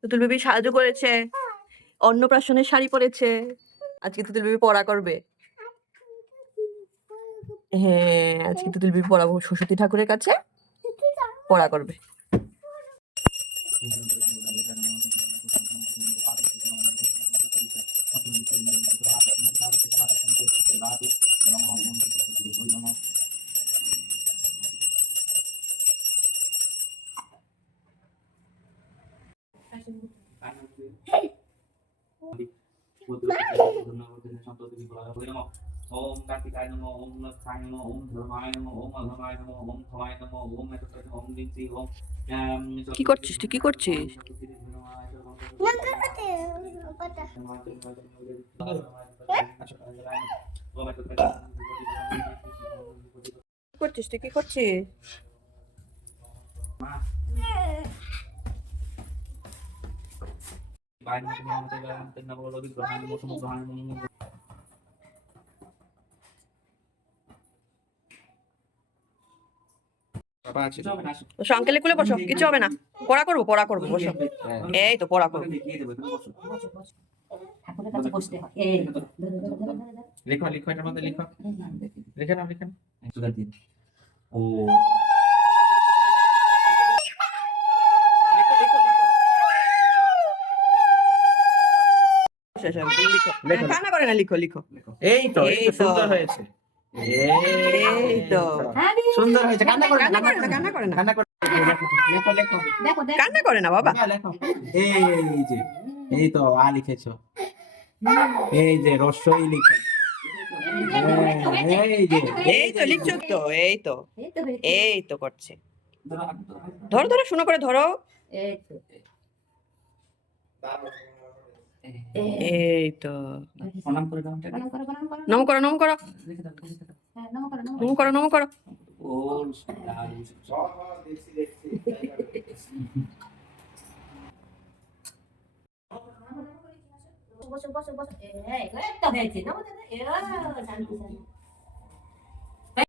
Tutul baby সাহায্য করেছে, অন্নপ্রাশনের শাড়ি পরেছে। আজকে তুতুল বেবি পড়া করবে। হ্যাঁ, আজকে তুতুল বেবি পড়াবো সরস্বতী ঠাকুরের কাছে পড়া করবে। ओम कार्तिकाय नमः ओम लक्षाय नमः ओम धर्माय नमः ओम अधर्माय नमः ओम खमाय नमः ओम ऐतत्राय नमः ओम दिंसि ओम কি করছিস তুই? কি করছিস? কি করছিস তুই? কি করছিস? बाय नमः नमः नमः लोभी ग्रहाण नमः समुद्राण नमः বসো, আঙ্কেলের কোলে বসো, কিছু হবে না। পড়া করবো বসো। এই তো পড়া করবো। ঠাকুরের কাছে বসতে হয়। লিখো লিখো এটার মধ্যে লিখো, লিখে নাও লিখে নাও। ও লিখো লিখো লিখো শেষ হবে, তুমি লিখো। কান্না করে না, লিখো লিখো। এই তো এই তো। সুন্দর হয়েছে। এই তো সুন্দর হয়েছে। কান্না করে না, কান্না করে না। কান্না করে লেখো লেখো দেখো দেখো কান্না করে না বাবা। লেখো। এই যে এই তো আ লিখেছো, এই যে রস্যই লিখো, এই যে এই তো লিখছো তো, এই তো এই তো হয়েছে। এই তো করছে। ধরো ধরো, শুনো করে ধরো। এই তো এই তো প্রণাম করে দাও। প্রণাম করো প্রণাম করো। নম করো, নম করো, হ্যাঁ নম করো নম নম করো, নম করো। ওম বসো বসো বসো। এই তো হয়েছে। নম শান্তি শান্তি।